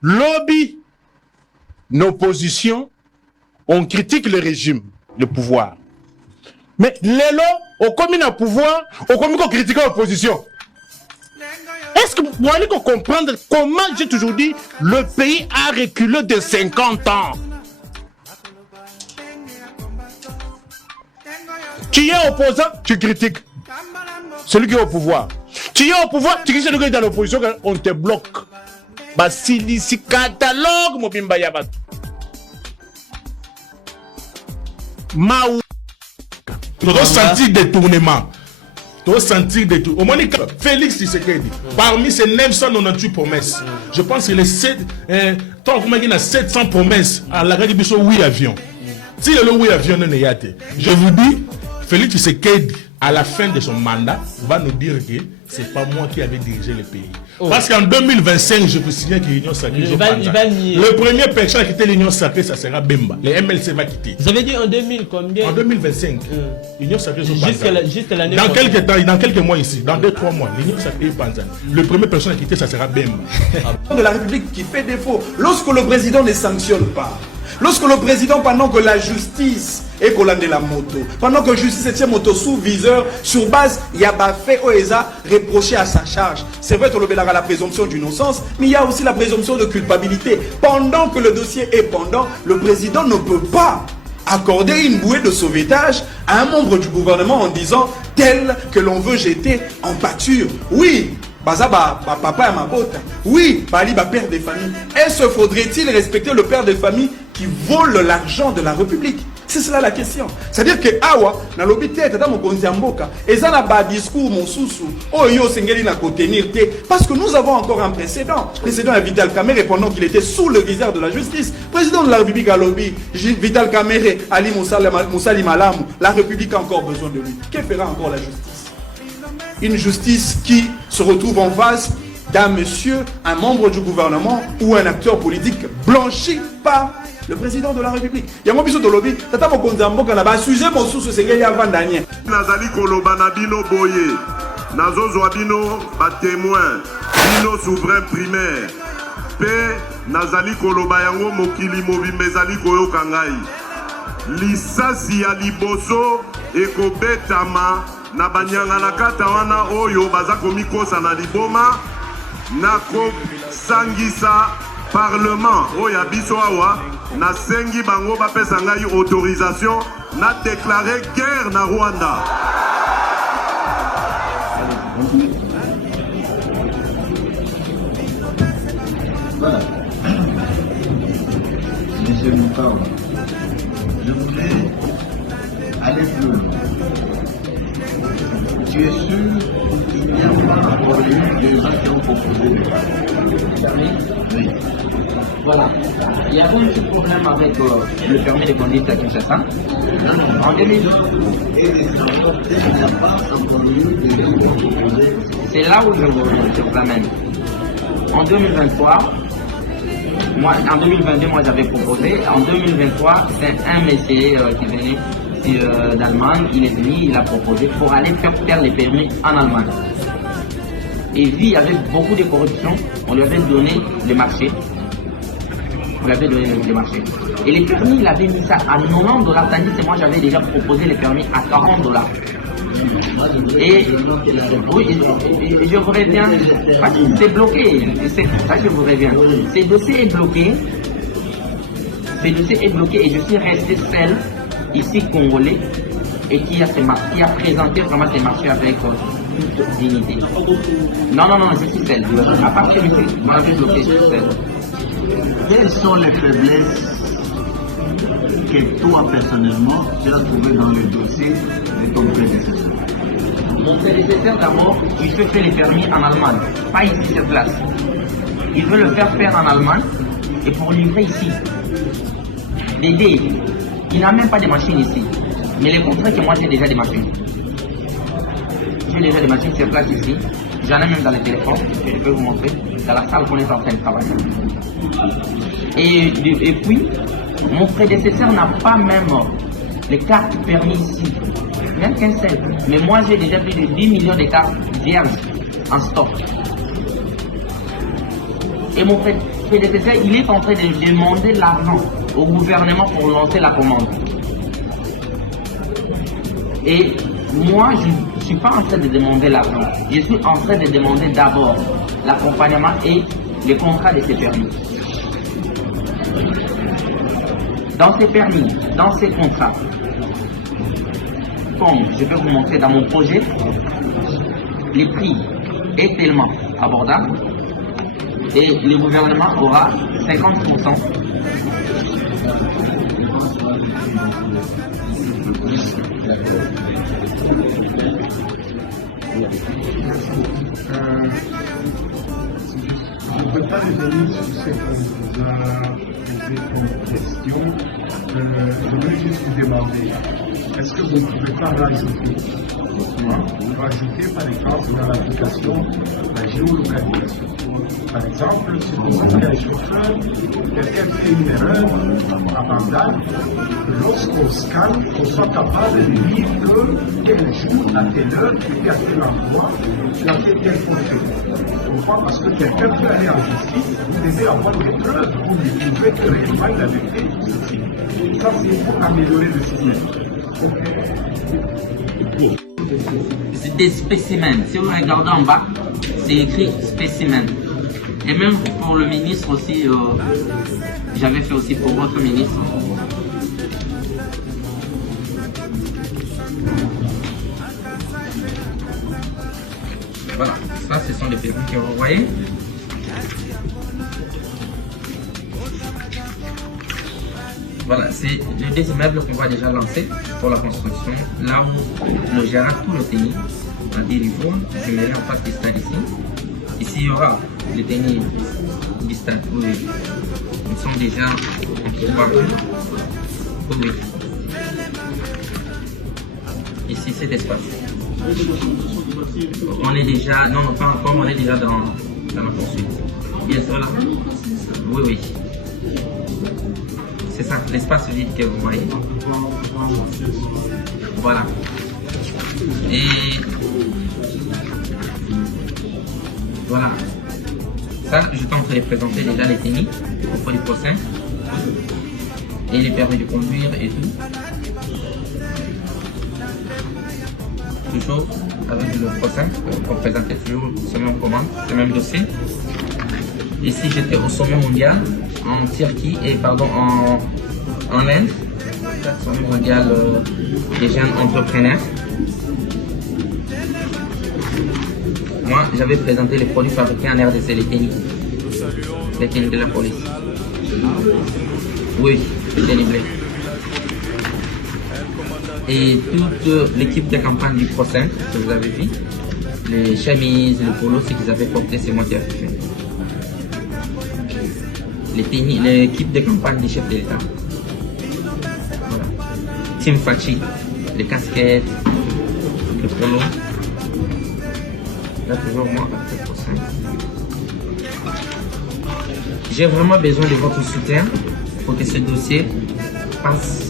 Lobby, nos positions, on critique le régime, le pouvoir. Mais les lots, au commun au pouvoir, au commun qu'on critique l'opposition. Est-ce que vous allez comprendre comment j'ai toujours dit le pays a reculé de 50 ans? Tu es opposant, tu critiques celui qui est au pouvoir. Tu es au pouvoir, tu critiques celui qui est dans l'opposition, on te bloque. Basili, si catalogue, mon bimba yabat. Maou. Tu dois sentir détournement. Tu dois sentir détournement. Au moins, Félix Tshisekedi, parmi ces 998 promesses, je pense qu'il est 700 promesses à la radio Bisso, oui avion. Si le oui avion n'est pas, je vous dis, Félix Tshisekedi, à la fin de son mandat, va nous dire que c'est pas moi qui avais dirigé le pays. Oh. Parce qu'en 2025, je vous signale que l'Union Sacrée, le premier personne à quitter l'Union Sacrée, ça sera Bemba. Le MLC va quitter. Vous avez dit en 2000 combien? En 2025, l'Union Sacrée, juste l'année dans quelques temps, dans quelques mois ici, dans 2-3 mois, l'Union Sacrée est Panzan. Le premier personne à quitter, ça sera Bemba. De la République qui fait défaut, lorsque le président ne sanctionne pas, lorsque le président, pendant que la justice est collandé la moto, pendant que la justice est moto sous viseur, sur base, il y a fait Oeza reproché à sa charge. C'est vrai, tu as la présomption d'innocence, mais il y a aussi la présomption de culpabilité. Pendant que le dossier est pendant, le président ne peut pas accorder une bouée de sauvetage à un membre du gouvernement en disant tel que l'on veut jeter en pâture. Oui, papa et ma botte. Oui, Bali, père de famille. Est-ce faudrait-il respecter le père de famille qui vole l'argent de la République? C'est cela la question. C'est-à-dire que awa na lobi tete dans mon konziamboka et ça n'a pas discours mon sousou oh yo sengeli na contenir te parce que nous avons encore un précédent à Vital Kamerhe pendant qu'il était sous le viseur de la justice, président de la République à lobby Vital Kamerhe Ali Moussali Malamu, la République a encore besoin de lui. Que fera encore la justice? Une justice qui se retrouve en face d'un monsieur, un membre du gouvernement ou un acteur politique blanchi par le président de la République. Il y a un biso de lobby, tata mo konzamboka na ba sujet mo sous ce ngeli avant dernier. Nazali koloba na bino boye. Nazozo bino ba témoin, bino souverain primaire. Pe nazali koloba yango mokili mobimbe zali koyoka ngai. Lisasi ya liboso ekobetama na banyanga na kata wana oyo baza komikosa na liboma nako sangisa Parlement oya biso awa na sengi bango bapesa ngai autorisation na déclarer guerre na Rwanda. Voilà. Monsieur Moukao, je voulais aller plus loin. Tu es sûr qu'il n'y a pas encore eu des gens qui ont proposé des permis? Oui. Voilà. Il y avait un petit problème avec le permis de conduire à Kinshasa. En 2012. C'est là où je vous ramène. En 2023, en 2022, moi j'avais proposé. En 2023, c'est un monsieur qui est venu d'Allemagne. Il est venu, il a proposé pour aller faire les permis en Allemagne. Et vu il y avait beaucoup de corruption, on lui avait donné le marché. Et les permis, il avait mis ça à $90, tandis que moi j'avais déjà proposé les permis à $40. Et oui, je vous reviens, c'est bloqué, c'est ça que je vous reviens. Ce dossier est bloqué, et je suis resté seul, ici congolais, et qui a présenté vraiment ces marchés avec toute dignité. Non, je suis seul. À partir de ici, moi j'ai bloqué, je suis seul. Quelles sont les faiblesses que toi personnellement tu as trouvées dans le dossier de ton prédécesseur? Mon prédécesseur d'abord, il fait faire les permis en Allemagne, pas ici sur place. Il veut le faire en Allemagne et pour livrer ici. L'idée, il n'a même pas de machines ici. Mais le contraire que moi j'ai déjà des machines. J'ai déjà des machines sur place ici. J'en ai même dans le téléphone, je peux vous montrer, dans la salle qu'on est en train de travailler. Et puis, mon prédécesseur n'a pas même les cartes permis ici, même qu'un seul. Mais moi, j'ai déjà plus de 10 millions de cartes vierges en stock. Et mon prédécesseur, il est en train de demander l'argent au gouvernement pour lancer la commande. Et moi, je ne suis pas en train de demander l'argent. Je suis en train de demander d'abord l'accompagnement et le contrat de ces permis. Dans ces permis, dans ces contrats, comme je vais vous montrer dans mon projet, les prix est tellement abordable et le gouvernement aura 50%. Je ne peux pas revenir sur ce qu'on vous a posé comme question. Je voulais juste vous demander, est-ce que vous ne pouvez pas rajouter, par exemple, dans l'application, la géolocalisation? Par exemple, si vous avez un chauffeur, quelqu'un fait une erreur à Bandal, lorsqu'on scanne, on soit capable de dire que quel jour, à quelle heure, et à quel endroit, il a fait telle fonction. Pourquoi? Parce que quelqu'un peut aller en justice, vous devez avoir des preuves, vous ne pouvez que réellement la vérité. Ça, c'est pour améliorer le système. C'est des spécimens. Si vous regardez en bas, c'est écrit spécimen. Et même pour le ministre aussi, j'avais fait aussi pour votre ministre. Voilà, ça ce sont les permis que vous voyez. Voilà, c'est les deux immeubles qu'on va déjà lancer pour la construction. Là où nous gérons tout le tennis, à des niveaux, je mets en face du stade ici. Ici, il y aura le tennis du stade. Oui, nous sommes déjà en pouvoir. Oui. Ici, cet espace. On est déjà, non, pas encore, on est déjà dans la poursuite. Bien sûr, là. Oui, oui. C'est ça, l'espace vide que vous voyez. Voilà. Et voilà. Ça, je suis en train de présenter déjà les tennis auprès du procès. Et les permis de conduire et tout. Toujours avec le procès, pour présenter toujours ce même commande, ce même dossier. Ici, j'étais au sommet mondial en Turquie et en Inde, sommet mondial des jeunes entrepreneurs. Moi, j'avais présenté les produits fabriqués en RDC, les tennis de la police. Oui, les tennis bleus. Et toute l'équipe de campagne du procès que vous avez vu, les chemises, le polo, ce qu'ils avaient porté, c'est moi qui ai fait. L'équipe de campagne du chef de l'État. Voilà. Team Fachi, les casquettes, le polo. Là, toujours moi après le procès. J'ai vraiment besoin de votre soutien pour que ce dossier passe.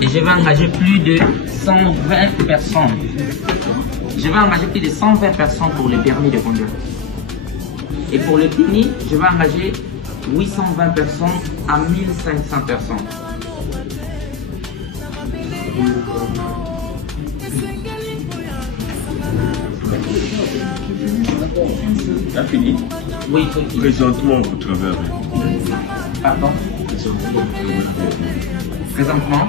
Et je vais engager plus de 120 personnes. Je vais engager plus de 120 personnes pour le permis de conduire. Et pour le tennis, je vais engager 820 personnes à 1500 personnes. T'as fini? Oui, Présentement, vous travaillez avec. Pardon? Présentement,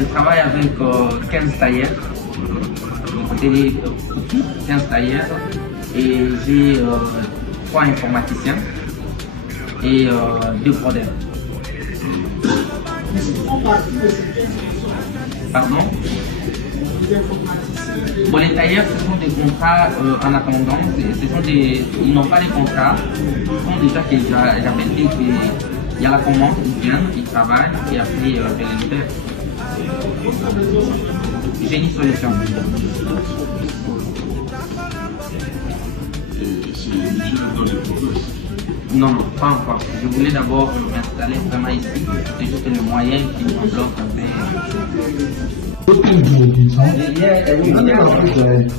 je travaille avec 15 tailleurs. 15 tailleurs et j'ai 3 informaticiens et 2 prodeurs. Pardon? Pour les tailleurs, ce sont des contrats en attendant. Ils n'ont pas de contrats. Ils font déjà que j'avais dit qu'il y a la commande, ils viennent, ils travaillent et après je les libère. J'ai une solution. Non, non, pas encore. Je voulais d'abord m'installer vraiment ici. C'est juste le moyen qui me bloque un peu.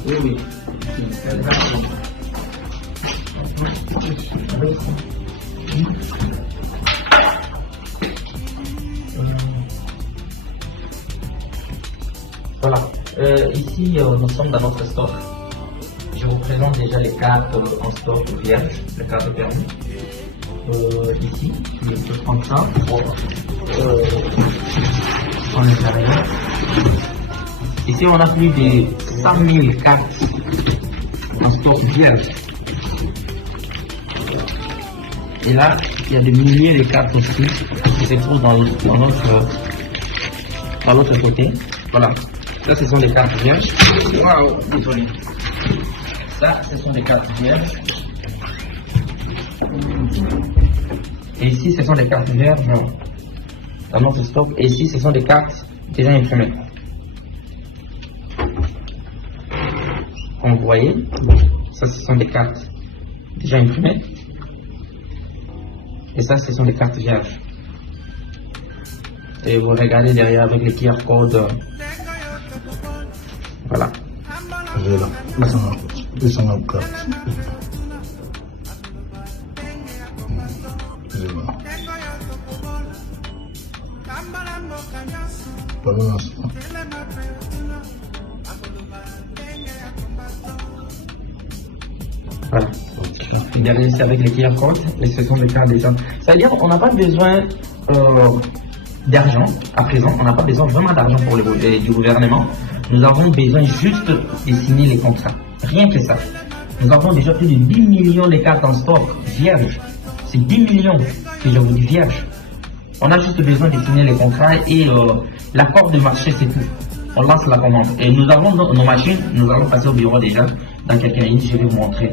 Oui, oui. ici. Voilà. Ici, nous sommes dans notre stock. Je vous présente déjà les cartes en stock vierges, les cartes permis. Ici, je peux prendre ça pour en l'intérieur. Ici, on a plus de 100 000 cartes en stock vierge. Et là, il y a des milliers de cartes aussi qui se trouvent dans l'autre côté. Voilà. Ça, ce sont des cartes vierges. Waouh, désolé. Ça, ce sont des cartes vierges. Et ici, ce sont des cartes vierges dans notre stock. Et ici, ce sont des cartes déjà imprimées. Comme vous voyez, ça, ce sont des cartes déjà imprimées. Et ça, ce sont des cartes vierges. Et vous regardez derrière avec les QR codes. Voilà. Voilà. Laissez-moi carte. Voilà. Voilà. Derrière, c'est avec les QR codes, et ce sont des cartes déjà. C'est-à-dire qu'on n'a pas besoin d'argent à présent, on n'a pas besoin vraiment d'argent pour du gouvernement. Nous avons besoin juste de signer les contrats. Rien que ça. Nous avons déjà plus de 10 millions de cartes en stock vierges. C'est 10 millions que je vous dis vierges. On a juste besoin de signer les contrats et l'accord de marché, c'est tout. On lance la commande. Et nous avons nos machines, nous allons passer au bureau déjà. Dans quelques minutes, je vais vous montrer.